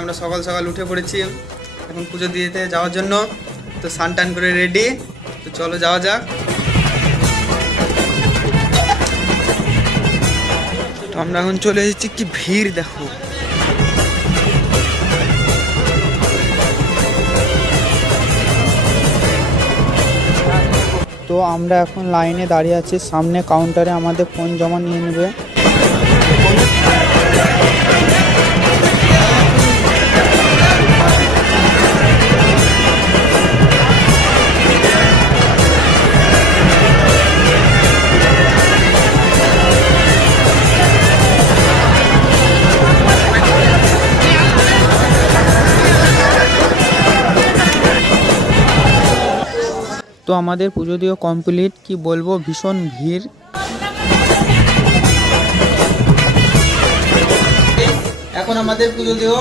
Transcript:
আমরা সকাল সকাল উঠে পড়েছি এখন পুজো দিতে যাওয়ার জন্য। তো স্নান টান করে রেডি, তো চলো যাওয়া যাক। তো আমরা এখন চলে এসেছি, কি ভিড় দেখো। তো আমরা এখন লাইনে দাঁড়িয়ে আছি, সামনে কাউন্টারে আমাদের ফোন জমা নিয়ে নেবে। তো আমাদের পুজো দিয়ে কমপ্লিট, কি বলবো, ভীষণ ভিড়। এখন আমাদের পুজো দেওয়া